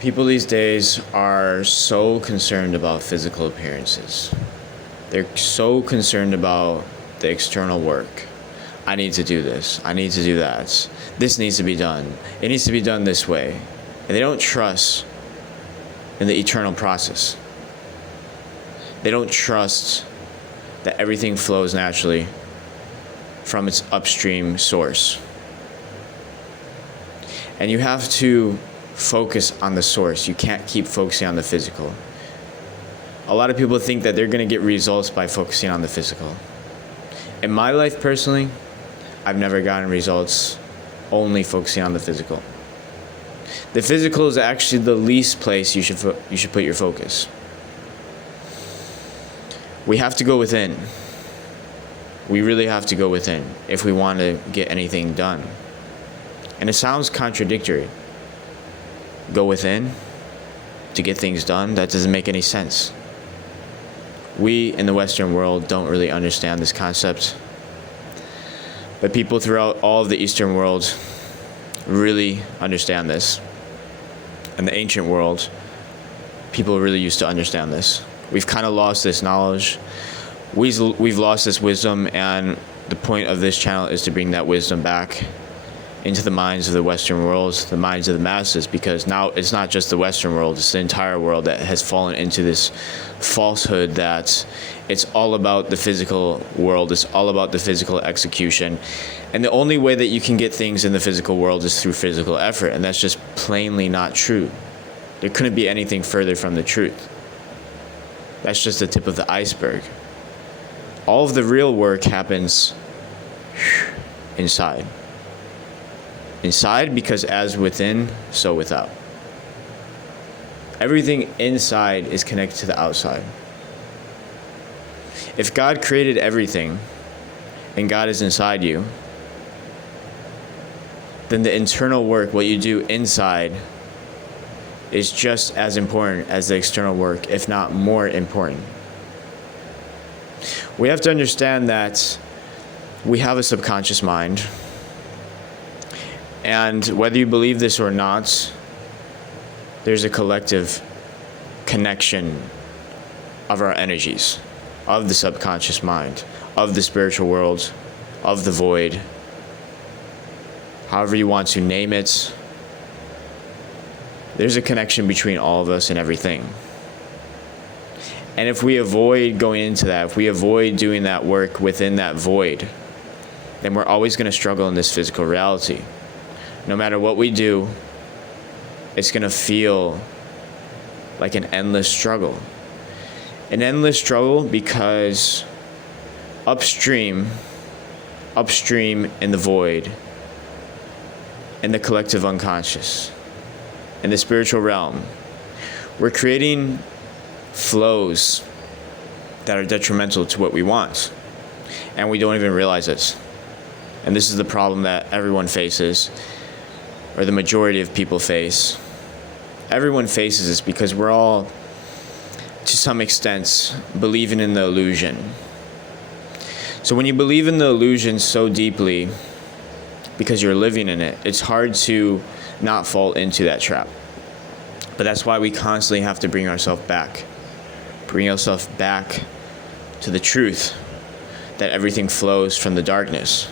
People these days are so concerned about physical appearances. They're so concerned about the external work. I need to do this. I need to do that. This needs to be done. It needs to be done this way. And they don't trust in the eternal process. They don't trust that everything flows naturally from its upstream source. And you have to focus on the source. You can't keep focusing on the physical. A lot of people think that they're going to get results by focusing on the physical. In my life personally, I've never gotten results only focusing on the physical. The physical is actually the least place you should put your focus. We have to go within. We really have to go within if we want to get anything done. And it sounds contradictory. Go within to get things done? That doesn't make any sense. We in the Western world don't really understand this concept. But people throughout all of the Eastern world really understand this. In the ancient world, people really used to understand this. We've kind of lost this knowledge. We've lost this wisdom, and the point of this channel is to bring that wisdom back into the minds of the Western world, the minds of the masses, because now it's not just the Western world, it's the entire world that has fallen into this falsehood that it's all about the physical world, it's all about the physical execution. And the only way that you can get things in the physical world is through physical effort, and that's just plainly not true. There couldn't be anything further from the truth. That's just the tip of the iceberg. All of the real work happens inside. Inside, because as within, so without. Everything inside is connected to the outside. If God created everything and God is inside you, then the internal work, what you do inside, is just as important as the external work, if not more important. We have to understand that we have a subconscious mind. And whether you believe this or not, there's a collective connection of our energies, of the subconscious mind, of the spiritual world, of the void, however you want to name it. There's a connection between all of us and everything. And if we avoid going into that, if we avoid doing that work within that void, then we're always going to struggle in this physical reality. No matter what we do, it's going to feel like an endless struggle. An endless struggle because upstream in the void, in the collective unconscious, in the spiritual realm, we're creating flows that are detrimental to what we want. And we don't even realize it. And this is the problem that everyone faces, or the majority of people face. Everyone faces this because we're all, to some extent, believing in the illusion. So when you believe in the illusion so deeply, because you're living in it, it's hard to not fall into that trap. But that's why we constantly have to bring ourselves back. Bring ourselves back to the truth that everything flows from the darkness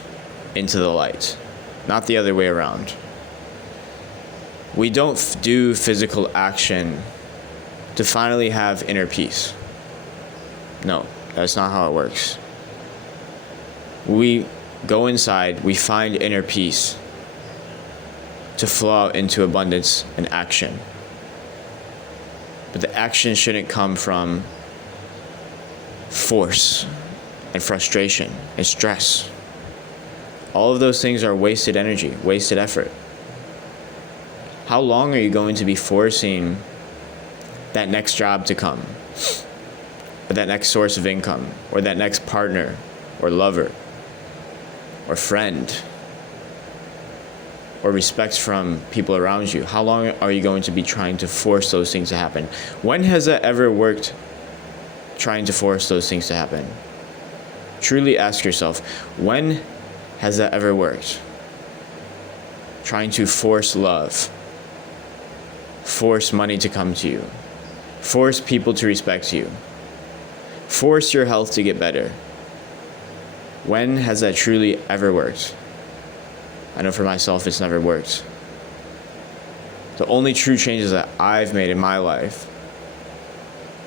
into the light, not the other way around. We don't do physical action to finally have inner peace. No, that's not how it works. We go inside, we find inner peace to flow out into abundance and action. But the action shouldn't come from force and frustration and stress. All of those things are wasted energy, wasted effort. How long are you going to be forcing that next job to come, or that next source of income, or that next partner, or lover, or friend, or respect from people around you? How long are you going to be trying to force those things to happen? When has that ever worked, trying to force those things to happen? Truly ask yourself, when has that ever worked? Trying to force love. force money to come to you, force people to respect you, force your health to get better. When has that truly ever worked? I know for myself it's never worked. The only true changes that I've made in my life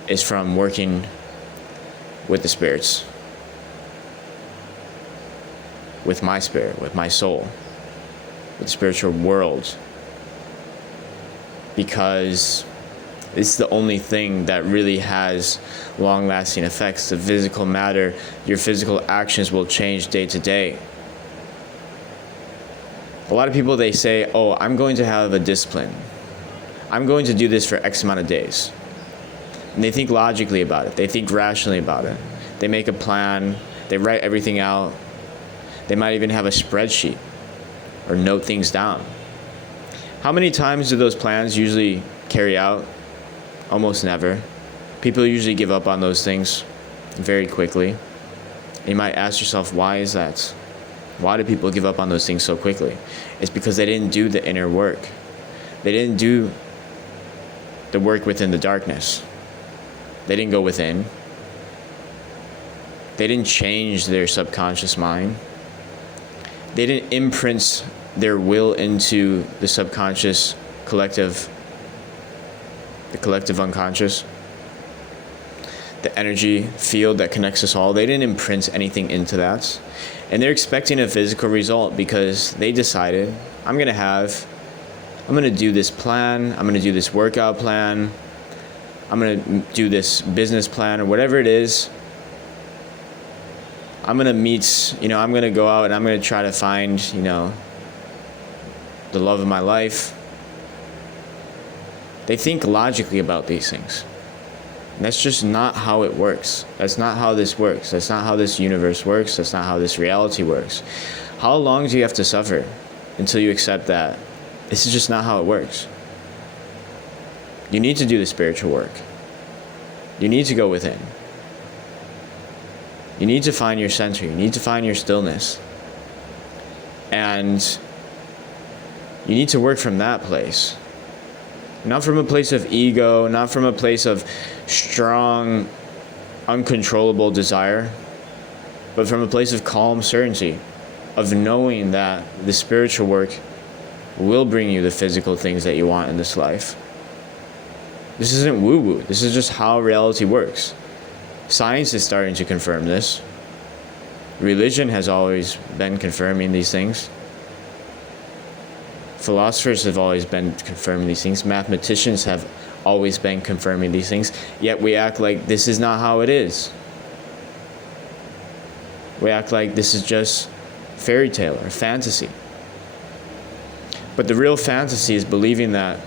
is from working with the spirits, with my spirit, with my soul, with the spiritual world, because it's the only thing that really has long-lasting effects. The physical matter, your physical actions will change day to day. A lot of people, they say, oh, I'm going to have a discipline. I'm going to do this for X amount of days. And they think logically about it. They think rationally about it. They make a plan. They write everything out. They might even have a spreadsheet or note things down. How many times do those plans usually carry out? Almost never. People usually give up on those things very quickly. And you might ask yourself, why is that? Why do people give up on those things so quickly? It's because they didn't do the inner work. They didn't do the work within the darkness. They didn't go within. They didn't change their subconscious mind. They didn't imprint their will into the subconscious collective, the collective unconscious, the energy field that connects us all. They didn't imprint anything into that. And they're expecting a physical result because they decided, I'm going to do this plan, I'm going to do this workout plan, I'm going to do this business plan or whatever it is. I'm going to meet, I'm going to go out and I'm going to try to find, the love of my life. They think logically about these things. And that's just not how it works. That's not how this works. That's not how this universe works. That's not how this reality works. How long do you have to suffer until you accept that this is just not how it works? You need to do the spiritual work. You need to go within. You need to find your center. You need to find your stillness. And you need to work from that place. Not from a place of ego, not from a place of strong, uncontrollable desire, but from a place of calm certainty, of knowing that the spiritual work will bring you the physical things that you want in this life. This isn't woo-woo. This is just how reality works. Science is starting to confirm this. Religion has always been confirming these things. Philosophers have always been confirming these things. Mathematicians have always been confirming these things. Yet we act like this is not how it is. We act like this is just fairy tale or fantasy. But the real fantasy is believing that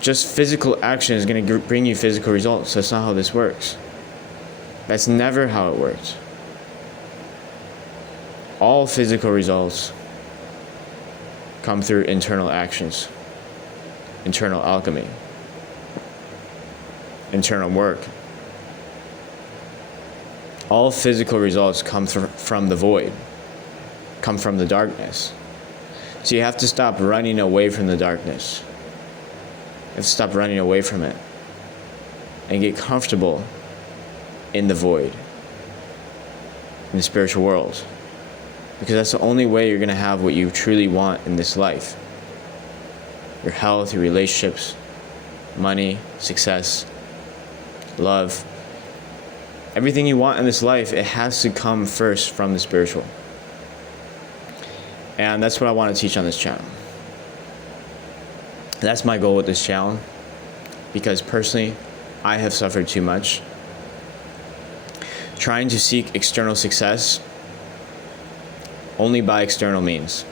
just physical action is going to bring you physical results. That's not how this works. That's never how it works. All physical results come through internal actions, internal alchemy, internal work. All physical results come from the void, come from the darkness. So you have to stop running away from the darkness. You have to stop running away from it and get comfortable in the void, in the spiritual world. Because that's the only way you're going to have what you truly want in this life. Your health, your relationships, money, success, love. Everything you want in this life, it has to come first from the spiritual. And that's what I want to teach on this channel. That's my goal with this channel. Because personally, I have suffered too much. Trying to seek external success only by external means.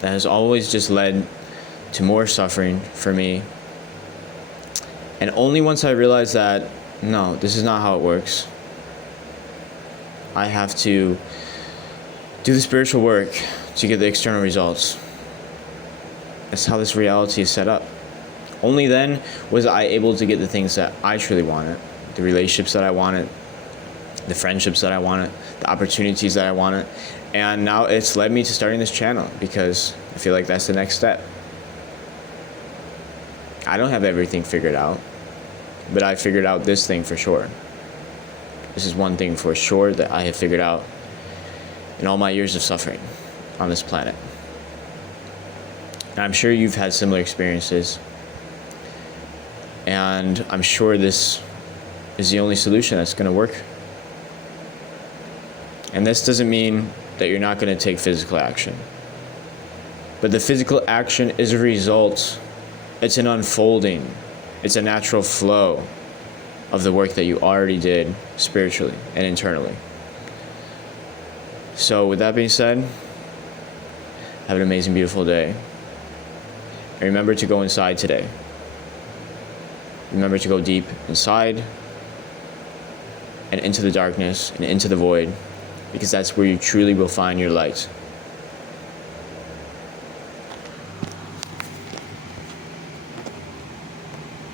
That has always just led to more suffering for me. And only once I realized that, no, this is not how it works. I have to do the spiritual work to get the external results. That's how this reality is set up. Only then was I able to get the things that I truly wanted, the relationships that I wanted, the friendships that I wanted, the opportunities that I wanted. And now it's led me to starting this channel because I feel like that's the next step. I don't have everything figured out, but I figured out this thing for sure. This is one thing for sure that I have figured out in all my years of suffering on this planet. And I'm sure you've had similar experiences. And I'm sure this is the only solution that's going to work. And this doesn't mean that you're not going to take physical action. But the physical action is a result, it's an unfolding, it's a natural flow of the work that you already did spiritually and internally. So with that being said, have an amazing, beautiful day. And remember to go inside today. Remember to go deep inside and into the darkness and into the void, because that's where you truly will find your light.